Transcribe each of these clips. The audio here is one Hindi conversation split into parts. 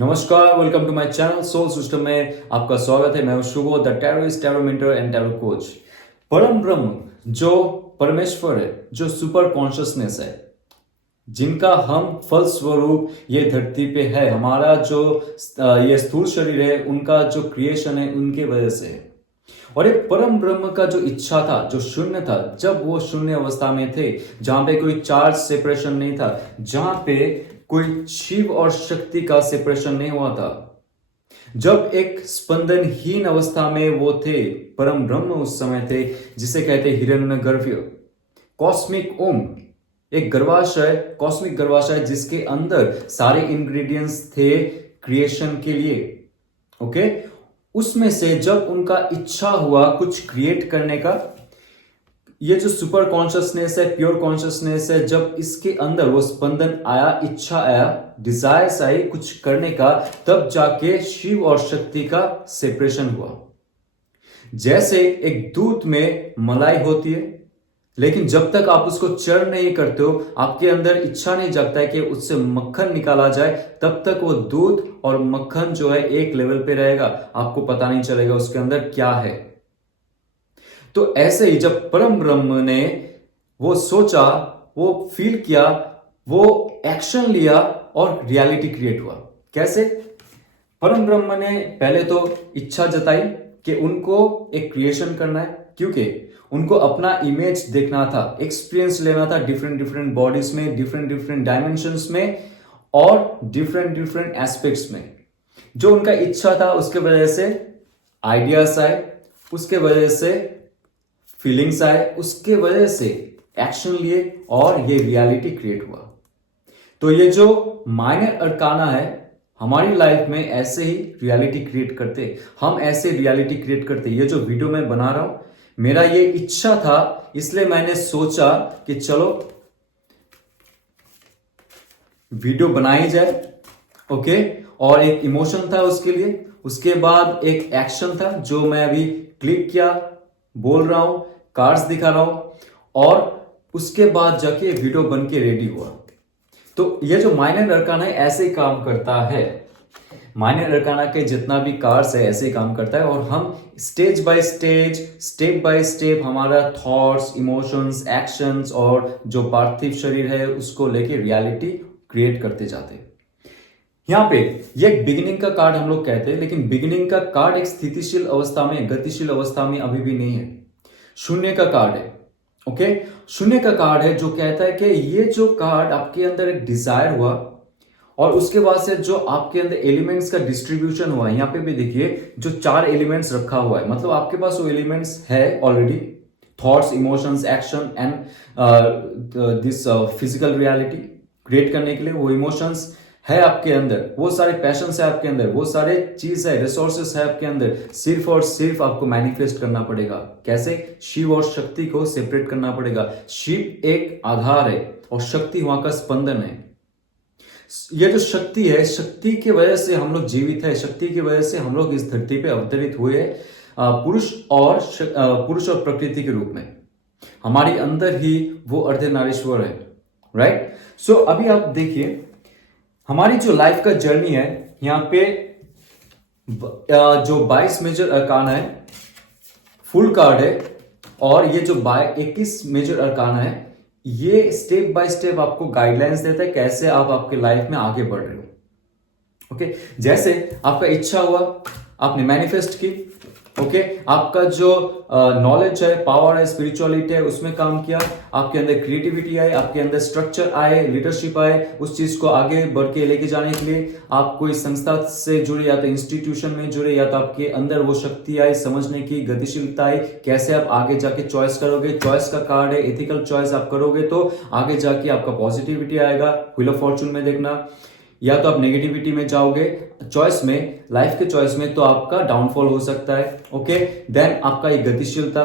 नमस्कार, welcome to my channel soul system में आपका स्वागत है। मैं हूं Shubho, the tarotist, tarot mentor and tarot coach. परम ब्रह्म जो परमेश्वर है, जो सुपर कॉन्शियसनेस है, जिनका हम फल स्वरूप ये धरती पे है, हमारा जो ये स्थूल शरीर है, उनका जो क्रिएशन है उनके वजह से है। और एक परम ब्रह्म का जो इच्छा था, जो शून्य था, जब वो शून्य अवस्था में थे, जहां पे कोई चार्ज सेपरेशन नहीं था, जहां पे कोई शिव और शक्ति का सेपरेशन नहीं हुआ था, जब एक स्पंदनहीन अवस्था में वो थे, परम ब्रह्म उस समय थे, जिसे कहते हिरण्यगर्भ, कॉस्मिक ओम, एक गर्भाशय, कॉस्मिक गर्भाशय, जिसके अंदर सारे इंग्रेडिएंट्स थे क्रिएशन के लिए। ओके, उसमें से जब उनका इच्छा हुआ कुछ क्रिएट करने का, ये जो सुपर कॉन्शियसनेस है, प्योर कॉन्शियसनेस है, जब इसके अंदर वो स्पंदन आया, इच्छा आया, डिजायर्स आई कुछ करने का, तब जाके शिव और शक्ति का सेपरेशन हुआ। जैसे एक दूध में मलाई होती है, लेकिन जब तक आप उसको चर नहीं करते हो, आपके अंदर इच्छा नहीं जागता है कि उससे मक्खन निकाला जाए, तब तक वो दूध और मक्खन जो है एक लेवल पे रहेगा, आपको पता नहीं चलेगा उसके अंदर क्या है। तो ऐसे ही जब परम ब्रह्म ने वो सोचा, वो फील किया, वो एक्शन लिया और रियलिटी क्रिएट हुआ। कैसे? परम ब्रह्म ने पहले तो इच्छा जताई कि उनको एक क्रिएशन करना है, क्योंकि उनको अपना इमेज देखना था, एक्सपीरियंस लेना था डिफरेंट डिफरेंट बॉडीज में, डिफरेंट डिफरेंट डायमेंशंस में और डिफरेंट डिफरेंट एस्पेक्ट्स में। जो उनका इच्छा था, उसके वजह से आइडियाज आए, उसके वजह से फीलिंग्स आए, उसके वजह से एक्शन लिए और ये रियलिटी क्रिएट हुआ। तो ये जो माइनर अरकाना है हमारी लाइफ में, ऐसे ही रियलिटी क्रिएट करते, हम ऐसे रियलिटी क्रिएट करते। ये जो वीडियो मैं बना रहा हूं, मेरा ये इच्छा था, इसलिए मैंने सोचा कि चलो वीडियो बनाई जाए। ओके, और एक इमोशन था उसके लिए, उसके बाद एक एक्शन था जो मैं अभी क्लिक किया, बोल रहा हूं, कार्ड्स दिखा रहा हूं, और उसके बाद जाके वीडियो बन के रेडी हुआ। तो ये जो माइनर अरकाना है ऐसे ही काम करता है। माइनर अरकाना के जितना भी कार्ड्स है ऐसे ही काम करता है, और हम stage by stage, step by step हमारा थॉट्स, इमोशंस, एक्शंस और जो पार्थिव शरीर है उसको लेके रियलिटी क्रिएट करते जाते हैं। यहां पे ये एक बिगिनिंग का कार्ड हम लोग कहते हैं, लेकिन बिगिनिंग का कार्ड एक स्थितिशील अवस्था में, गतिशील अवस्था में अभी भी नहीं है। शून्य का कार्ड है। ओके, शून्य का कार्ड है जो कहता है कि ये जो कार्ड आपके अंदर एक डिजायर हुआ, और उसके बाद से जो आपके अंदर एलिमेंट्स का डिस्ट्रीब्यूशन हुआ है, यहां पे भी देखिए जो 4 एलिमेंट्स रखा हुआ है, मतलब आपके पास वो एलिमेंट्स है already, thoughts, emotions, action and this physical reality create करने के लिए वो इमोशंस है आपके अंदर, वो सारे पैशंस है आपके अंदर, वो सारे चीज है, रिसोर्सेस है आपके अंदर। सिर्फ और सिर्फ आपको मैनिफेस्ट करना पड़ेगा। कैसे? शिव और शक्ति को सेपरेट करना पड़ेगा। शिव एक आधार है और शक्ति वहां का स्पंदन है। ये जो शक्ति है, शक्ति की वजह से हम लोग जीवित है, शक्ति की वजह से हम लोग इस धरती पे अवतरित हुए, पुरुष और प्रकृति के रूप में। हमारे अंदर ही वो अर्धनारीश्वर है। राइट? सो अभी आप देखिए हमारी जो लाइफ का जर्नी है, यहां पे जो 22 मेजर अरकाना है, फुल कार्ड है, और ये जो 21 मेजर अरकाना है, ये स्टेप बाय स्टेप आपको गाइडलाइंस देता है कैसे आप आपके लाइफ में आगे बढ़ रहे हो। ओके, जैसे आपका इच्छा हुआ, आपने मैनिफेस्ट की। ओके, आपका जो नॉलेज है, पावर है, स्पिरिचुअलिटी है, उसमें काम किया, आपके अंदर क्रिएटिविटी आए, आपके अंदर स्ट्रक्चर आए, लीडरशिप आए, उस चीज को आगे बढ़ के लेके जाने के लिए आप कोई संस्था से जुड़े, या तो इंस्टीट्यूशन में जुड़े, या तो आपके अंदर वो शक्ति आई, समझने की गतिशीलता आई, कैसे आप आगे जाके चॉइस करोगे। चॉइस का कार्ड है, एथिकल चॉइस आप करोगे तो आगे जाके आपका पॉजिटिविटी आएगा। व्हील ऑफ फॉर्चून में देखना, या तो आप नेगेटिविटी में जाओगे चॉइस में, लाइफ के चॉइस में, तो आपका डाउनफॉल हो सकता है। ओके, देन आपका एक गतिशीलता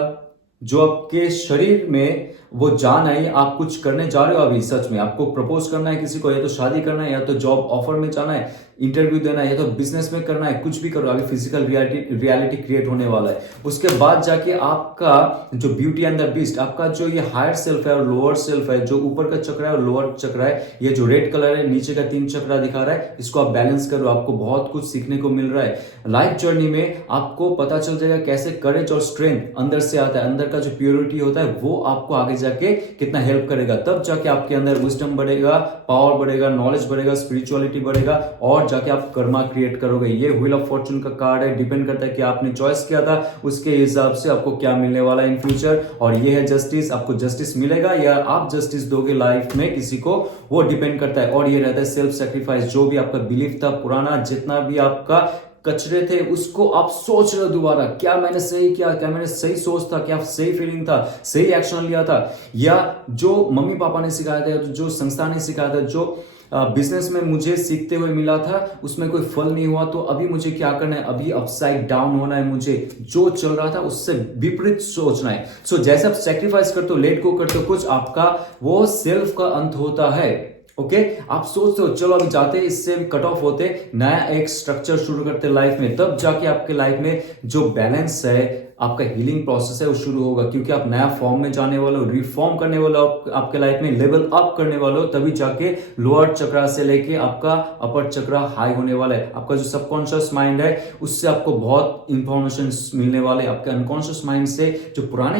जो आपके शरीर में वो जान आई, आप कुछ करने जा रहे हो अभी, सच में आपको प्रपोज करना है किसी को, या तो शादी करना है, या तो जॉब ऑफर में जाना है, इंटरव्यू देना है, या तो बिजनेस में करना है, कुछ भी करो, अभी फिजिकल रियलिटी क्रिएट होने वाला है। उसके बाद जाके आपका जो ब्यूटी एंड द बीस्ट, आपका जो ये हायर सेल्फ है और लोअर सेल्फ है, जो ऊपर का चक्र है और लोअर चक्र है, ये जो रेड कलर है नीचे का 3 चक्रा दिखा रहा है, इसको आप बैलेंस करो, आपको बहुत कुछ सीखने को मिल रहा है। लाइफ जर्नी में आपको पता चल जाएगा कैसे करेज और स्ट्रेंथ अंदर से आता है, अंदर का जो प्योरिटी होता है वो आपको आगे जाके कितना हेल्प करेगा। तब जाके आपके अंदर विजडम बढ़ेगा, पावर बढ़ेगा, नॉलेज बढ़ेगा, स्पिरिचुअलिटी बढ़ेगा, और जाके आप कर्मा क्रिएट करोगे। ये व्हील ऑफ फॉर्चून का कार्ड है, डिपेंड करता है कि आपने चॉइस किया था उसके हिसाब से आपको क्या मिलने वाला है इन फ्यूचर। और ये है जस्टिस, आपको जस्टिस मिलेगा या आप जस्टिस दोगे लाइफ में किसी को, वो डिपेंड करता है। और ये रहता है सेल्फ सेक्रीफाइस, जो भी आपका बिलीफ था पुराना, जितना भी आपका कचरे थे, उसको आप सोच रहे हो दोबारा, क्या मैंने सही किया, क्या मैंने सही सोच था, क्या सही फीलिंग था, सही एक्शन लिया था, या जो मम्मी पापा ने सिखाया था, जो संस्था ने सिखाया था, जो बिजनेस में मुझे सीखते हुए मिला था, उसमें कोई फल नहीं हुआ, तो अभी मुझे क्या करना है, अभी अपसाइड डाउन होना है, मुझे जो चल रहा था उससे विपरीत सोचना है। सो जैसे आप सेक्रीफाइस करते हो, लेट गो करते हो, कुछ आपका वो सेल्फ का अंत होता है। ओके आप सोचते हो चलो अभी जाते इससे कट ऑफ होते, नया एक स्ट्रक्चर शुरू करते लाइफ में, तब जाके आपके लाइफ में जो बैलेंस है, आपका हीलिंग प्रोसेस है वो शुरू होगा, क्योंकि आप नया फॉर्म में जाने वाले हो, रिफॉर्म करने वाले हो, आपके लाइफ में लेवल अप करने वाले हो, तभी जाके लोअर चक्रा से लेके आपका अपर चक्रा हाई होने वाला है। आपका जो सबकॉन्शियस माइंड है उससे आपको बहुत इंफॉर्मेशन मिलने वाले, आपके अनकॉन्शियस माइंड से जो पुराने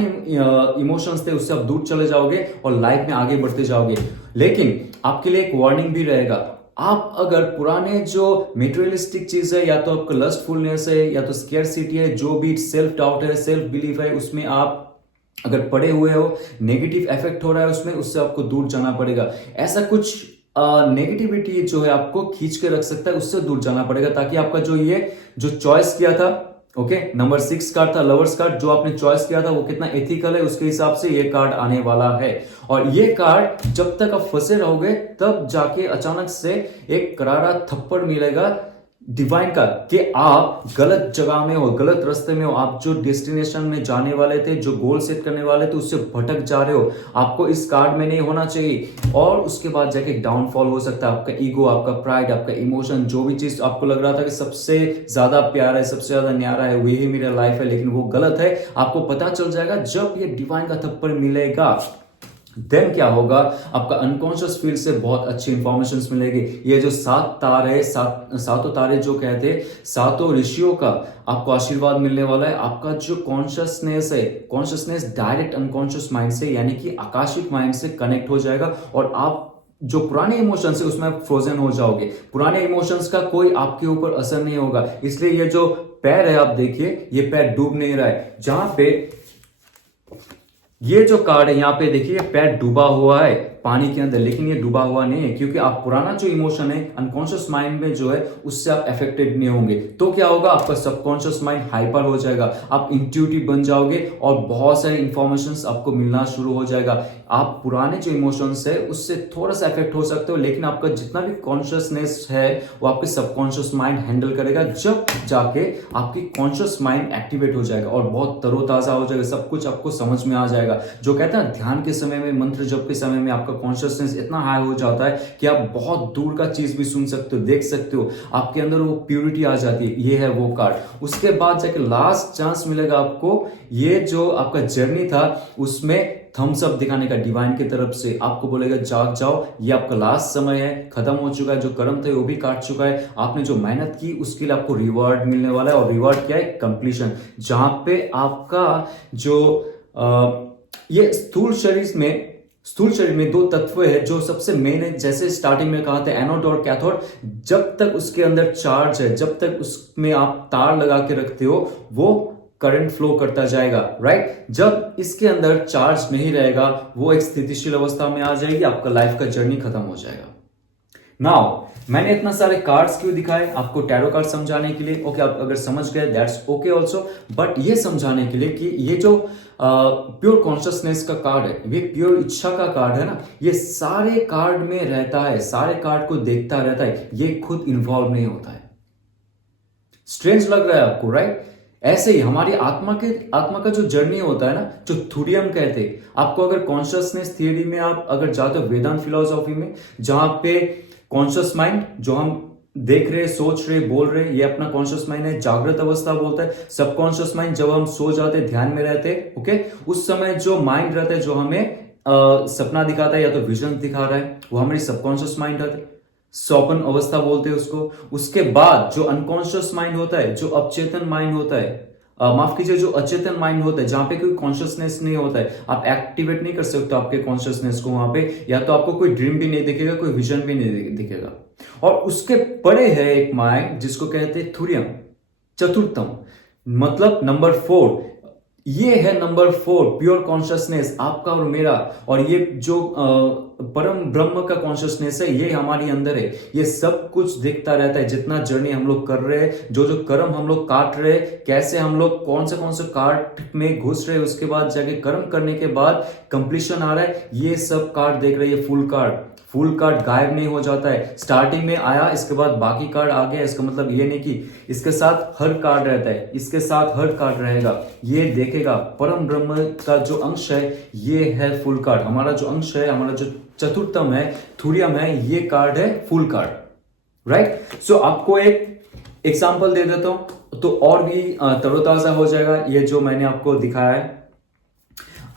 इमोशंस थे उससे आप दूर चले जाओगे और लाइफ में आगे बढ़ते जाओगे। लेकिन आपके लिए एक वार्निंग भी रहेगा, आप अगर पुराने जो मेटेरियलिस्टिक चीज है, या तो आपका लस्टफुलनेस है, या तो स्केर्सिटी है, जो भी सेल्फ डाउट है, सेल्फ बिलीफ है, उसमें आप अगर पड़े हुए हो, नेगेटिव इफेक्ट हो रहा है उसमें, उससे आपको दूर जाना पड़ेगा। ऐसा कुछ नेगेटिविटी जो है आपको खींच के रख सकता है, उससे दूर जाना पड़ेगा, ताकि आपका जो चॉइस किया था, ओके नंबर 6 कार्ड था लवर्स कार्ड, जो आपने चॉइस किया था वो कितना एथिकल है उसके हिसाब से ये कार्ड आने वाला है। और ये कार्ड जब तक आप फंसे रहोगे, तब जाके अचानक से एक करारा थप्पड़ मिलेगा डिवाइन का, कि आप गलत जगह में हो, गलत रास्ते में हो, आप जो डेस्टिनेशन में जाने वाले थे, जो गोल सेट करने वाले थे, उससे भटक जा रहे हो, आपको इस कार्ड में नहीं होना चाहिए। और उसके बाद जाके डाउनफॉल हो सकता है, आपका ईगो, आपका प्राइड, आपका इमोशन, जो भी चीज आपको लग रहा था कि सबसे ज्यादा प्यारा है, सबसे ज्यादा न्यारा है, वही मेरा लाइफ है, लेकिन वो गलत है। आपको पता चल जाएगा जब ये डिवाइन का थप्पड़ मिलेगा, देन क्या होगा, आपका अनकॉन्शियस फील्ड से बहुत अच्छी इंफॉर्मेशन मिलेगी। ये जो 7 तार है, सातों तारे जो कहते हैं, सातों ऋषियों का आपको आशीर्वाद मिलने वाला है। आपका जो कॉन्शियसनेस है, कॉन्शियसनेस डायरेक्ट अनकॉन्शियस माइंड से, यानी कि आकाशिक माइंड से कनेक्ट हो जाएगा, और आप जो पुराने इमोशंस है उसमें फ्रोजन हो जाओगे। पुराने इमोशंस का कोई आपके ऊपर असर नहीं होगा। इसलिए ये जो पैर है, आप देखिए ये पैर डूब नहीं रहा है, जहां पे ये जो कार्ड है, यहां पे देखिए पैर डूबा हुआ है पानी के अंदर, लेकिन ये डूबा हुआ नहीं है, क्योंकि आप पुराना जो इमोशन है अनकॉन्शियस माइंड में जो है, उससे आप अफेक्टेड नहीं होंगे। तो क्या होगा, आपका सबकॉन्शियस माइंड हाइपर हो जाएगा, आप इंट्यूटिव बन जाओगे, और बहुत सारे इंफॉर्मेशन आपको मिलना शुरू हो जाएगा। आप पुराने जो इमोशंस है उससे थोड़ा सा अफेक्ट हो सकते हो, लेकिन आपका जितना भी कॉन्शियसनेस है वो आपके सबकॉन्शियस माइंड हैंडल करेगा, जब जाके आपकी कॉन्शियस माइंड एक्टिवेट हो जाएगा और बहुत तरोताजा हो जाएगा, सब कुछ आपको समझ में आ जाएगा। जो कहता है ध्यान के समय में, मंत्र जप के समय में आपका कॉन्शियसनेस इतना हाई हो जाता है कि आप बहुत दूर का चीज भी सुन सकते हो, देख सकते हो, आपके अंदर वो प्यूरिटी आ जाती है। ये है वो कार्ड। उसके बाद जाके लास्ट चांस मिलेगा आपको, ये जो आपका जर्नी था उसमें थम्स अप दिखाने का डिवाइन की तरफ से, आपको बोलेगा जाग जाओ, ये आपका लास्ट समय है, खत्म हो चुका है, जो कर्म थे वो भी काट चुका है, आपने जो मेहनत की उसके लिए आपको रिवॉर्ड मिलने वाला है। और रिवॉर्ड क्या है, कंप्लीशन, जहां पे आपका जो ये स्थूल शरीर में 2 तत्व है जो सबसे मेन है। जैसे स्टार्टिंग में कहा था एनोड और कैथोड, जब तक उसके अंदर चार्ज है, जब तक उसमें आप तार लगा के रखते हो, वो करंट फ्लो करता जाएगा, राइट। जब इसके अंदर चार्ज नहीं रहेगा, वो एक स्थितिशील अवस्था में आ जाएगी, आपका लाइफ का जर्नी खत्म हो जाएगा। नाउ मैंने इतना सारे कार्ड्स क्यों दिखाए, आपको टैरो कार्ड समझाने के लिए। ओके आप अगर समझ गए दैट्स ओके ऑल्सो, बट ये समझाने के लिए कि ये जो प्योर कॉन्शियसनेस का कार्ड है, ये प्योर इच्छा का कार्ड है ना, ये सारे कार्ड में रहता है, सारे कार्ड को देखता रहता है, ये खुद इन्वॉल्व नहीं होता है। स्ट्रेंज लग रहा है आपको, राइट? ऐसे ही हमारी आत्मा का जो जर्नी होता है ना, जो थुरियम कहते हैं, आपको अगर कॉन्शियसनेस थियरी में आप अगर जाते हो वेदांत फिलोसॉफी में, जहां पे कॉन्शियस माइंड जो हम देख रहे, सोच रहे, बोल रहे, ये अपना कॉन्शियस माइंड है, जागृत अवस्था बोलता है। सबकॉन्शियस माइंड जब हम सो जाते, ध्यान में रहते, ओके, उस समय जो माइंड रहता है, जो हमें सपना दिखाता है या तो विजन दिखा रहा है, वो हमारी सबकॉन्शियस माइंड रहता है, स्वप्न अवस्था बोलते हैं उसको। उसके बाद जो अनकॉन्शियस माइंड होता है, जो अवचेतन माइंड होता है, माफ कीजिए, जो अचेतन माइंड होता है, जहां पे कोई कॉन्शियसनेस नहीं होता है, आप एक्टिवेट नहीं कर सकते आपके कॉन्शियसनेस को वहां पे, या तो आपको कोई ड्रीम भी नहीं दिखेगा, कोई विजन भी नहीं दिखेगा। और उसके परे है एक माइंड जिसको कहते हैं थुरियम, चतुर्थम, मतलब नंबर 4। ये है नंबर 4, प्योर कॉन्शियसनेस, आपका और मेरा। और ये जो परम ब्रह्म का कॉन्शियसनेस है, ये हमारे अंदर है। ये सब कुछ देखता रहता है, जितना जर्नी हम लोग कर रहे हैं, जो जो कर्म हम लोग काट रहे, कैसे हम लोग कौन से कार्ड में घुस रहे, उसके बाद जाके कर्म करने के बाद कंप्लीशन आ रहा है, ये सब कार्ड देख रहे हैं। फुल कार्ड गायब नहीं हो जाता है, स्टार्टिंग में आया, इसके बाद बाकी कार्ड आ गया। इसका मतलब ये नहीं कि इसके साथ हर कार्ड रहता है, इसके साथ हर कार्ड रहेगा, ये देखेगा। परम ब्रह्म का जो अंश है, ये है फुल कार्ड। हमारा जो अंश है, हमारा जो चतुर्थम है, थुरियम है, ये कार्ड है फुल कार्ड, राइट। सो आपको एक एग्जाम्पल दे देता हूं तो और भी तरोताजा हो जाएगा। ये जो मैंने आपको दिखाया है,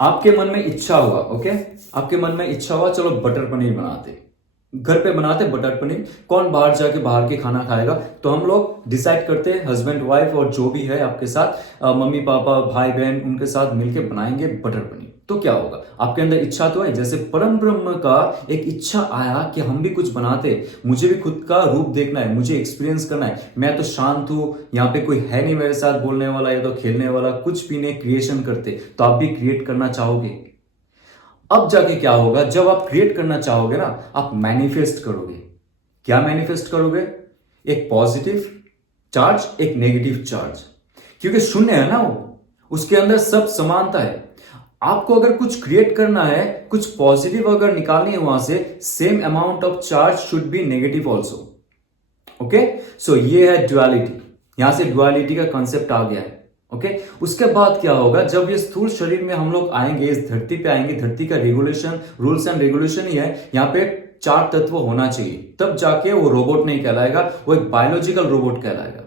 आपके मन में इच्छा हुआ, ओके, आपके मन में इच्छा हुआ, चलो बटर पनीर बनाते, घर पे बनाते बटर पनीर। कौन बाहर जाके बाहर के खाना खाएगा, तो हम लोग डिसाइड करते हैं, हस्बैंड वाइफ और जो भी है आपके साथ, मम्मी पापा भाई बहन, उनके साथ मिलके बनाएंगे बटर पनीर। तो क्या होगा, आपके अंदर इच्छा तो है, जैसे परम ब्रह्म का एक इच्छा आया कि हम भी कुछ बनाते, मुझे भी खुद का रूप देखना है, मुझे एक्सपीरियंस करना है, मैं तो शांत हूं, यहाँ पे कोई है नहीं मेरे साथ बोलने वाला या तो खेलने वाला, कुछ भी नहीं, क्रिएशन करते। तो आप भी क्रिएट करना चाहोगे। अब जाके क्या होगा, जब आप क्रिएट करना चाहोगे ना, आप मैनिफेस्ट करोगे। क्या मैनिफेस्ट करोगे, एक पॉजिटिव चार्ज, एक नेगेटिव चार्ज, क्योंकि शून्य है ना वो, उसके अंदर सब समानता है। आपको अगर कुछ क्रिएट करना है, कुछ पॉजिटिव अगर निकालनी है वहां से, same amount of charge should be negative also, okay. So ये है ड्युअलिटी, यहां से ड्युअलिटी का कंसेप्ट आ गया है, ओके। उसके बाद क्या होगा, जब ये स्थूल शरीर में हम लोग आएंगे, इस धरती पे आएंगे, धरती का रेगुलेशन, रूल्स एंड रेगुलेशन ही है, यहाँ पे 4 तत्व होना चाहिए, तब जाके वो रोबोट नहीं कहलाएगा, वो एक बायोलॉजिकल रोबोट कहलाएगा,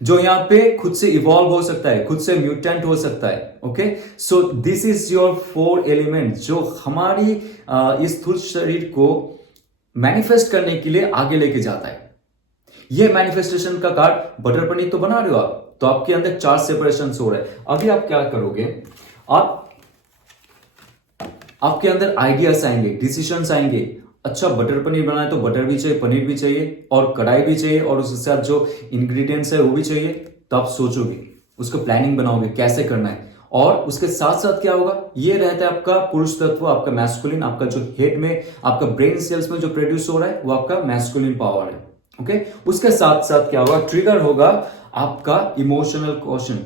जो यहाँ पे खुद से इवॉल्व हो सकता है, खुद से म्यूटेंट हो सकता है, okay. So this is your 4 element, जो हमारी इस स्थूल शरीर को मैनिफेस्ट करने के लिए आगे लेके जाता है। ये मैनिफेस्टेशन का कार्ड, बटर पनीर तो बना रहे हो आप, तो आपके अंदर 4 सेपरेशन हो रहे हैं। अभी आप क्या करोगे, आपके अंदर आइडियाज आएंगे, डिसीजंस आएंगे। अच्छा, बटर पनीर बनाए तो बटर भी चाहिए, पनीर भी चाहिए, और कढ़ाई भी चाहिए, और उसके साथ जो इंग्रेडिएंट्स है वो भी चाहिए। तो आप सोचोगे, उसको प्लानिंग बनाओगे कैसे करना है। और उसके साथ साथ क्या होगा, ये रहता है आपका पुरुष तत्व, आपका मैस्कुलिन, आपका जो हेड में, आपका ब्रेन सेल्स में जो प्रोड्यूस हो रहा है, वो आपका मैस्कुलिन पावर है, ओके। उसके साथ साथ क्या होगा, ट्रिगर होगा आपका इमोशनल क्वेश्चन।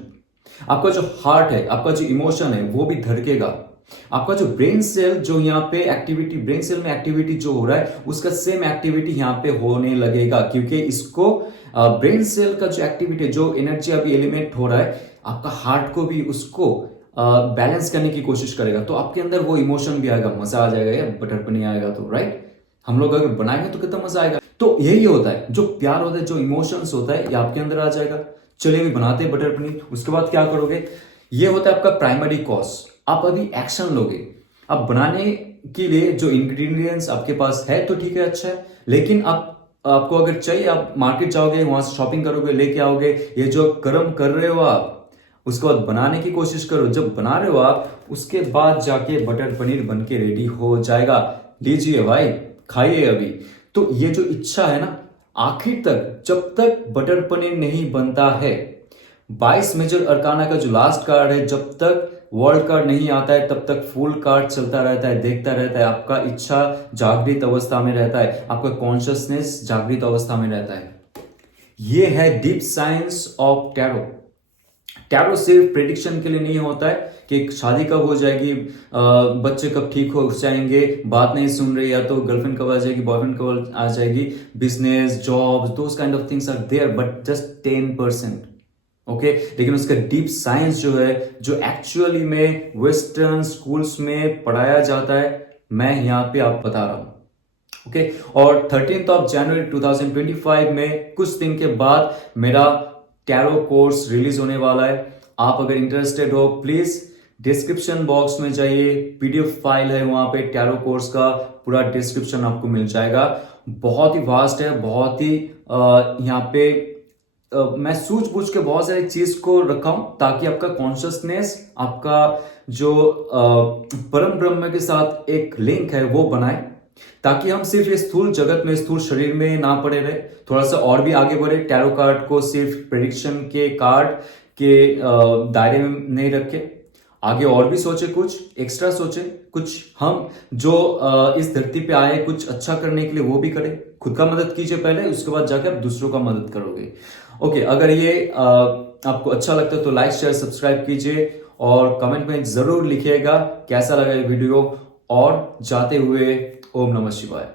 आपका जो हार्ट है, आपका जो इमोशन है, वो भी धड़केगा। आपका जो ब्रेन सेल, जो यहाँ पे एक्टिविटी, ब्रेन सेल में एक्टिविटी जो हो रहा है, उसका सेम एक्टिविटी यहाँ पे होने लगेगा, क्योंकि इसको ब्रेन सेल का जो एक्टिविटी, जो एनर्जी अभी एलिमेंट हो रहा है, आपका हार्ट को भी उसको बैलेंस करने की कोशिश करेगा। तो आपके अंदर वो इमोशन भी आएगा, मजा आ जाएगा यार, बटर पनीर आएगा तो, राइट। हम लोग अगर बनाएंगे तो कितना मजा आएगा। तो यही होता है, जो प्यार होता है, जो इमोशंस होता है, ये आपके अंदर आ जाएगा। चलिए अभी बनाते हैं बटर पनीर। उसके बाद क्या करोगे, ये होता है आपका प्राइमरी कॉज। आप अभी एक्शन लोगे। अब बनाने के लिए जो इंग्रेडिएंट्स आपके पास है तो ठीक है, अच्छा है, लेकिन आपको अगर चाहिए, आप मार्केट जाओगे, वहां से शॉपिंग करोगे, लेके आओगे। ये जो कर्म कर रहे हो आप, उसके बाद बनाने की कोशिश करो। जब बना रहे हो आप, उसके बाद जाके बटर पनीर बन के रेडी हो जाएगा। लीजिए भाई, खाइए अभी। तो ये जो इच्छा है ना, आखिर तक जब तक बटर पनीर नहीं बनता है, 22 मेजर अरकाना का जो लास्ट कार्ड है, जब तक वर्ल्ड कार्ड नहीं आता है, तब तक फुल कार्ड चलता रहता है, देखता रहता है। आपका इच्छा जागृत अवस्था में रहता है, आपका कॉन्शियसनेस जागृत अवस्था में रहता है। ये है deep science of tarot. Tarot सिर्फ प्रेडिक्शन के लिए नहीं होता है कि शादी कब हो जाएगी, बच्चे कब ठीक हो जाएंगे, बात नहीं सुन रही, या तो गर्लफ्रेंड कब आ जाएगी, बॉयफ्रेंड कब आ जाएगी, business, job, those kind of things are there, but just 10%। Okay लेकिन उसका डीप साइंस जो है, जो एक्चुअली में वेस्टर्न स्कूल्स में पढ़ाया जाता है, मैं यहाँ पे आप बता रहा हूं। ओके और 13 जनवरी 2025 में कुछ दिन के बाद मेरा टैरो कोर्स रिलीज होने वाला है। आप अगर इंटरेस्टेड हो प्लीज डिस्क्रिप्शन बॉक्स में जाइए, पीडीएफ फाइल है वहां पे, टैरो कोर्स का पूरा डिस्क्रिप्शन आपको मिल जाएगा। बहुत ही वास्ट है, बहुत ही यहाँ पे मैं सूझबूझ के बहुत सारी चीज को रखा हूं ताकि आपका कॉन्शियसनेस, आपका जो परम ब्रह्म के साथ एक लिंक है वो बनाए, ताकि हम सिर्फ इस स्थूल जगत में, स्थूल शरीर में ना पड़े रहे, थोड़ा सा और भी आगे बढ़े। टैरो कार्ड को सिर्फ प्रेडिक्शन के कार्ड के दायरे में नहीं रखे, आगे और भी सोचे, कुछ एक्स्ट्रा सोचे, कुछ हम जो इस धरती पे आए कुछ अच्छा करने के लिए वो भी करें। खुद का मदद कीजिए पहले, उसके बाद जाकर आप दूसरों का मदद करोगे। ओके अगर ये आपको अच्छा लगता है तो लाइक शेयर सब्सक्राइब कीजिए और कमेंट में जरूर लिखिएगा कैसा लगा ये वीडियो। और जाते हुए ओम नमः शिवाय।